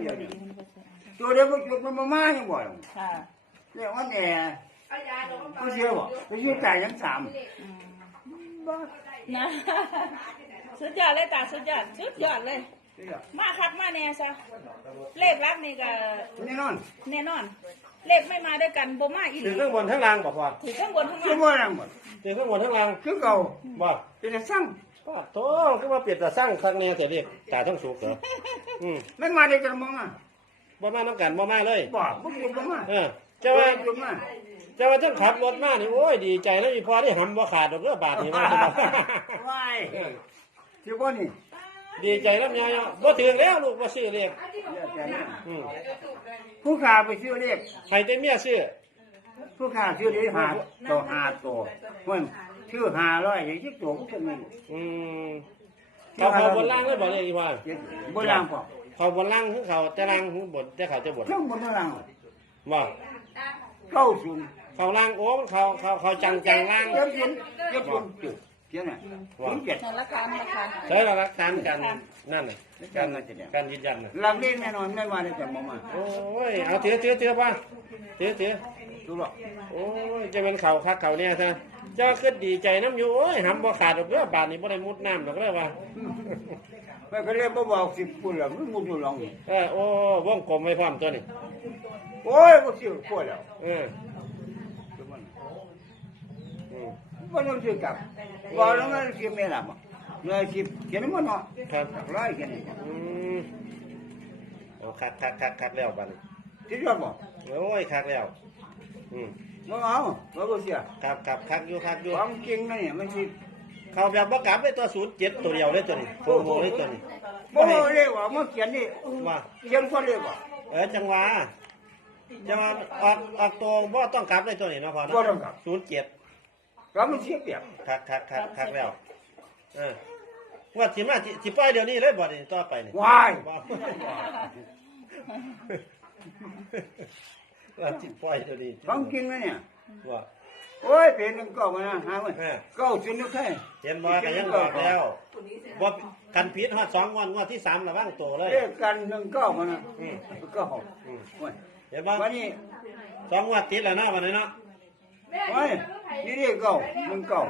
เดี๋ยวนี้ตัวเดียวมันจุดมันมามาอย่างบ่อยค่ะเรียกว่าแหน่ก็เชื่อบ่ก็เชื่อจ่ายยังสามอืมนะสุดยอดเลยตาสุดยอดสุดยอดเลย มาคักมาแน่ซะเลขรักนี่ก็แน่นอนแน่นอน เลขไม่มาด้วยกันบ่มาอีหถืลีอข้างบนทั้งล่างบอกว่าถือข้างบนข้างเชื่อล่างบ่นั่งหมดถือข้างบนทั้งล่างคือเก่าบอกเป็นแต่สั่ง ป้าโตก็มาเปลี่ยนแต่สร้างครั้งนี้แต่เรียกจ่ายทั้งสุกเหรออืมไม่มาได้กันมองอะบ่มาน้ำกันบ่มาเลยบ่บ่จุดบ่มาเออเจ้าว่าจุดมาเจ้าว่าทั้งขับรถมานี่โอ้ยดีใจแล้วอีพอที่หำบ่ขาดดอกเด้อบาทนี่มาว้ายที่บ่นี่ดีใจแล้วเนี่ยบ่ถึงแล้วลูกบ่ซื้อเลขอืมผู้ขาไปซื้อเลขให้แต่เมียซื้อผู้ขาซื้อเลขหาตัวหาตัวมัน ชื่อหาร้อยอย่างที่ตัวก็มีอืมเขาเขาบนล่างเลยบ่เลยอีพ่อบ่ล่างพอเขาบนล่างคือเขาแต่ล่างคือบนแต่เขาจะบนเครื่องบนล่างบ่เข้าศูนย์เขาล่างโอ้เขาเขาเขาจังจังล่างเจ็ดศูนย์เจ็ดศูนย์จุดเจ็ดน่ะศูนย์เจ็ดนั่นละกันละกันใช้เรารักฐานกันนั่นน่ะการการยืนยันน่ะหลังนี้แน่นอนไม่มาได้แต่บ่มาโอ้ยเอาถือถือถือป่ะถือถือ ดูหรอกโอ้ยจะเป็นเขาคักเขาเนี่ยซะเจ้าขึ้นดีใจน้ำอยู่โอ้ยหำบ่ขาดดอกเด้อบาทนี้บ่ได้มุดน้ำดอกเลยว่าไปก็เรียกบ่บอกสิบปุ่นแล้วมันมุดอยู่หลังเออโอ้วงกลมไว้พร้อมตัวนี้โอ้ยบ่สิปวดแล้วเอออืมบ่ต้องสิกลับว่าแล้วมันสิแม่ล่ะบ่เงินสิเขียนมันเนาะครับร้อยเขียนอืมโอ้คักคักคักคักแล้วบัดนี้ที่ยอดบ่โอ้ยคักแล้ว อืมบ่เอาบ่บ่เสียครับครับคักอยู่คักอยู่ความจริงนะเนี่ยมันสิเขาแบบบ่กลับเลยตัวศูนย์เจ็ดตัวเดียวเลยตัวนี้โคโมเลยตัวนี้บ่เรียกว่ามาเขียนนี่ว่าเขียนคนเรียกว่าเออจังหวะจังหวะออกออกตัวบ่ต้องกลับเลยตัวนี้เนาะพอบ่เนาะต้องกลับศูนย์เจ็ดก็มันเสียเปรียบคักคักคักคักแล้วเออว่าสิมาสิสิปล่อยเดี๋ยวนี้เลยบ่นี่ต่อไปนี่วายบ่ ว่าสิปล่อยเดี๋ยวนี้ความจริงนะเนี่ยว่าโอ้ยเป็นหนึงเก้ามานะหามันเออเก้าสิบนึกให้เห็นบ่ก็ยังบอกแล้วบ่กันผิดฮอดสองงวดงวดที่สามระวังตัวเลยเรียกกันหนึ่งเก้ามานะอืมเก้าอืมโอ้ยเห็นบ่วันนี้สองงวดติดแล้วเนาะวันนี้เนาะโอ้ยนี่เรียกเก้าหนึ่งเก้า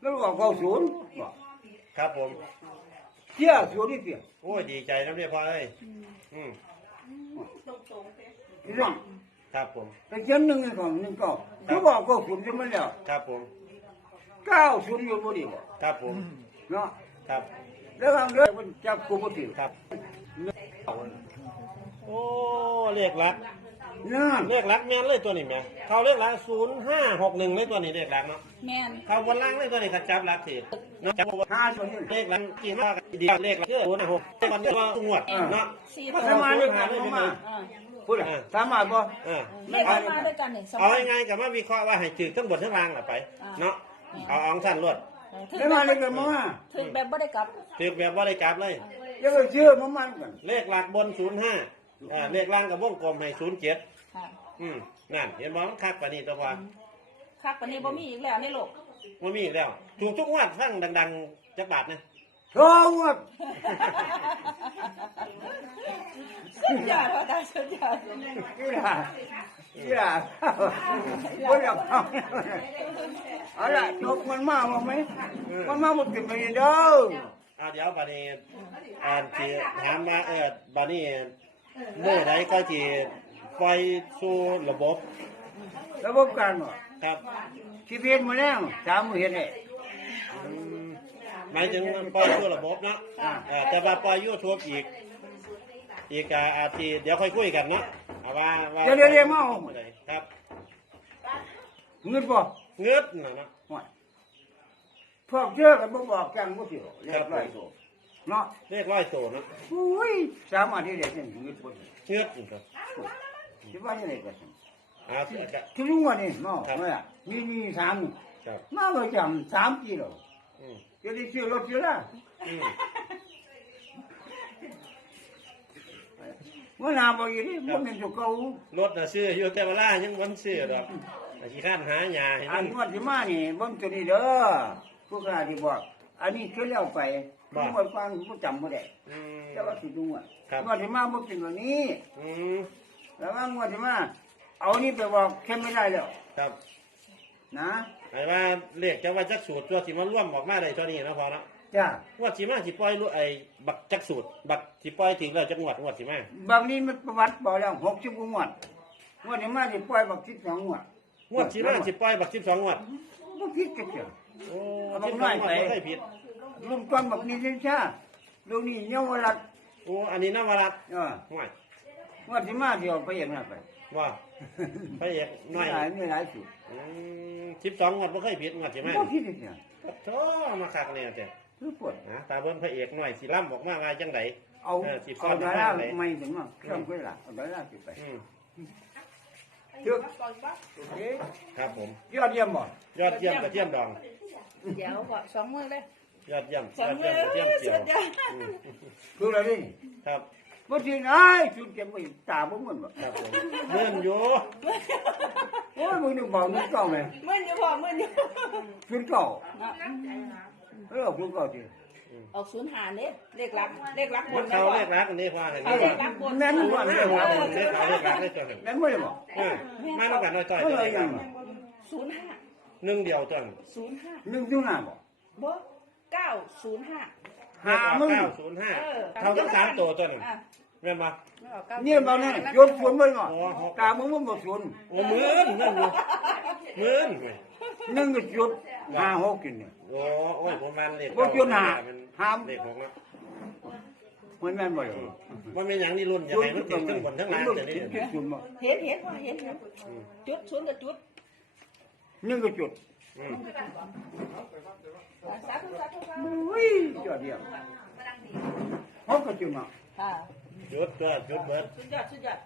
แล้วบอกเก้าศูนย์บอกครับผมเที่ยศูนย์นี่เที่ยโอ้ยดีใจน้ำเรียพ่อเอ้ยอืม นี่น้องครับผม แต่เขียนหนึ่งในของหนึ่งเก้าเขาบอกเก้าศูนย์จะมาแล้วครับผมเก้าศูนย์อยู่บ่ดีบ่ครับผม เนาะครับแล้วทางเดินมันจับกูบ่ติดครับ โอ้เรียกรักนั่นเรียกรักแม่นเลยตัวนี้แม่เขาเรียกรักศูนย์ห้าหกหนึ่งเลยตัวนี้เรียกรักเนาะแม่นเขาบนล่างเลยตัวนี้เขาจับรักสิเนาะจับบ่ห้าตัวนี้เลขรักกี่ห้าดีเลขรักเยอะศูนย์ห้าหกมันก็งวดเนาะสี่มาตัวทำมาด้วยกันมาอ่า พูดอะสามารถบ่เออเลขไม่มาด้วยกันนี่สองเอายังไงกับว่าวิเคราะห์ว่าให้ถือทั้งบนทั้งล่างล่ะไปเนาะเอาเอองสั้นรวดไม่มาเลยกันมาถึงแบบบ่ได้กลับถือแบบว่าได้กลับเลยยังก็เชื่อมามันกันเลขหลักบนศูนย์ห้าเลขล่างกับวงกลมให้ศูนย์เจ็ดค่ะอืมนั่นเห็นบ่มันคักปานนี้ตัวพอคักปานนี้บ่มีอีกแล้วในโลกมันมีอีกแล้ว ถูกทุกงวดฟังดัง ๆจักบาทนะ โอ้วสุดยอดว่าตาสุดยอดกี่ล่ะกี่ล่ะบ่อยากเอาเอาล่ะนกมันมาบ่ไหมมันมาบ่ติดไปเด้ออ่าเดี๋ยวบานี้อ่านที่ถามว่าเออบานี้เมื่อใดก็ที่ปล่อยสู่ระบบระบบการบ่ครับที่เพียนมาแล้วสามมื้อเฮ็ดได้ หมายถึงปล่อยสู่ระบบเนาะเออแต่ว่าปล่อยยูทูบอีก อีกอ่าอาทิเดี๋ยวค่อยคุยกันเนาะเอาว่าว่าเดี๋ยวเดี๋ยวเดี๋ยวมาเอา ครับเงินบ่เงืดน่ะเนาะว่าพวกเชื่อกันบ่บอกกันบ่สิเรียบร้อยโตเนาะเรียกร้อยตัวเนาะอุ้ยสามารถที่ได้จังเงินบ่สิเงืดนี่ครับสิว่าจังได๋ก็สิอ่าสิจะทุกวันนี้เนาะครับ ว่ามีมีสามครับมาประจำสามกิโลอืม จะได้ซื้อรถซื้อละอืมว่านาบ่อยู่นี่บ่แม่นตัวเก่ารถน่ะซื้ออยู่แต่เวลายังบ่ซื้อดอกอาขี้ข้านหาหญ้าให้อัมันนงวดสิมานี่เบิ่งตัวนี้เด้อผู้ค้าที่บอก อันนี้คือแล้วไปบ่ผู้บ่ฟังผู้จำบ่ได้อืมแต่แต่ว่าสิดูอะครับงวดที่มาบ่เป็นแบบนี้อืมแล้วว่างวดที่มาเอานี่ไปบอกเข้มไม่ได้แล้วครับ นะ หมายว่าเลขจะว่าจักสูตรตัวสิมาร่วมออกมาได้เท่านี้นะพอเนาะจ้าว่าสิมาสิปล่อยรู้ไอ้บักจักสูตร บักสิปล่อยถึงแล้วจักงวดงวดสิมาบางนี้มันประวัติบอกแล้วหกสิบกว่างวดงวดที่มาสิปล่อยบอกสิบสองงวดงวดสิมาสิปล่อยบัก12งวดบ่ผิดกันเจ้าโอ้เอาสิบมาสองงวดหน่อยบ่ไปเคยผิดลุงก้อนบอกนี่เส้นชาลูกนี่เยาวรัตน์โอ้อันนี้นวรัตน์เออห่วยงวดที่มาเดียวไปอย่างนั้นไป ว่าพระเอกหน่อยหลายมีหลายสุดอืม12งวดบ่เคยผิดงวดสิมาบ่ผิดกันเจ้าโธ่มาคักเนี่ยแต่คือปวดนะตาเบิ่งพระเอกหน่อยสิล่ำออกมาว่าจังไดเอาเออสิบสอเอางดาราไหนไม่ถึงมาเครื่องก็ละเอาดาราสิไปอืมเชื่อโอเคครับผมยอดเยี่ยมบ่ยอดเยี่ยมกระเทียมดองเดี๋ยวก่อนสองมือเลยยอดเยี่ยมสอยงอดมืเยี่ยอมกระเทียมเจียสุวดยอดอืมคืออะไรนี่ครับ บ่สิไอ้ยชุดเก็บไว้ตาบ่มันบ่ครับผมเมื่อนอยู่โอ้ยมึงนึกบอกนึกเก่าไหมมื่นอยู่พอมื่นอยู่ชุดเก่าเนาะเออชุดเก่าสิออกศูนย์หาเนี่ยเลขลักเลขลักบมันนเขาเรียกรักอันนี้ว่าเห็นไหมเอาเลขลักบนแม่นบ่เรียกรักเรียกเขาเรียกรักได้ตัวหนึ่งแม่นบ่ได้บ่เออมาต้องกันน้อยต่อยเอตัวอยังศูนย์ห้าหนึ่งเดียวตัวหนึ่งศูนย์ห้านึกอยู่หน้าบ่บ่เก้าศูนย์ห้า เรียกว่ามึง เก้าศูนย์ห้าเออเท่ากับสามตัวตัวหนึ่งอะแม่นปะเนี่ยบ่นั่นยกสวนบ่เนาะตามึงมันบ่สวนโอ้หมื่นนั่นอยู่หมื่นเว้ยนึงก็จุดห้าหกกินเนี่ย โอ้โอ้ยผมมันเลขบ่จุดหามันห้าม เลขหกเนาะมันแม่นบ่ล่ะมันเป็นอย่างนี้รุ่นอย่าให้มันติดขึ้นบนทั้งหลายแต่นี่ จุดจุดบ่เห็นเห็นว่าเห็นเห็นจุดศูนย์กับจุด นึงก็จุดอืม สาธุสาธุสาธุอุ้ยยอดเยี่ยมหกก็จุดเนาะค่ะจุดตัวจุดเบิดสุดยอดสุดยอด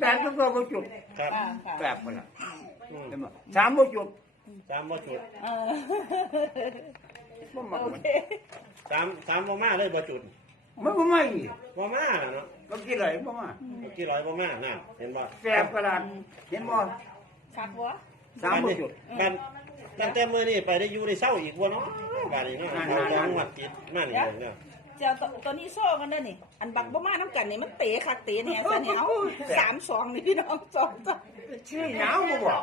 แปดก็ก็จุดครับค่ะค่ะแปดบ่ล่ะอืมเห็นสามบ่จุดสามบ่จุดเออบ่มักโอเคสามสามบ่มาเลยบ่จุดมันบ่ไม่บ่มาเนาะก็กินอะไรบ่มาเมื่อกี้ร้อยบ่มาน่ะเห็นบ่แปดกระดาษเห็นบ่คักวะสามบ่จุดกัน ตั้งแต่มื้อนี้ไปได้อยู่ได้เศร้าอีกบ่เนาะบาดนี้เนาะเอาสองงวดติดมานี่เด้อเจ้าตัวตัวนี้โซ่กันเด้อนี่ อันบักบ่มาน้ำกันนี่มันเตะคักเตะเนี่ยซะเนี่ยเอาสามสองนี่พี่น้องสองจ้ะชื่อหนาวบ่บอก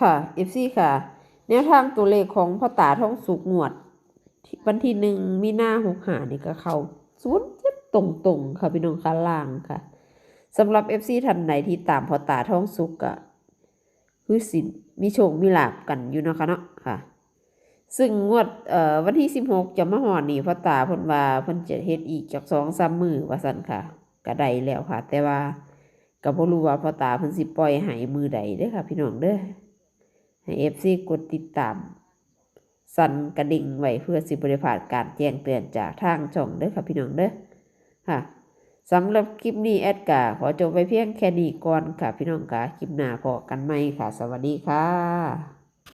ค่ะ FC ค่ะ แนวทางตัวเลขของพ่อตาท้องสุกงวด วันที่หนึ่งมีหน้าหกหานี่ก็เขาศูนย์เจ็ดตรงๆค่ะพี่น้องค่ะล่างค่ะสำหรับ FC ท่านไหนที่ตามพ่อตาท้องสุกก็คือสิมีโชคมีลาบกันอยู่เนาะค่ะเนาะค่ะ ซึ่งงวดเอ่อวันที่สิบหกจะมาหอดนี่พ่อตาพ่นว่าพิ่นจะเฮ็ดอีกจากสองสามมือว่าซันค่ะก็ไดแล้วค่ะ แต่ว่าก็บ่รู้ว่าพ่อตาเพิ่นสิปล่อยให้มือใดเด้อค่ะ พี่น้องเด้อ ให้เอฟซีกดติดตาม สั่นกระดิ่งไว้เพื่อสิบริพาดการแจ้งเตือนจากทางช่องเด้อค่ะพี่น้องเด้อค่ะสำหรับคลิปนี้แอดกาขอจบไปเพียงแค่นี้ก่อนค่ะพี่น้องค่ะคลิปหน้าพอกันไหมค่ะ สวัสดีค่ะ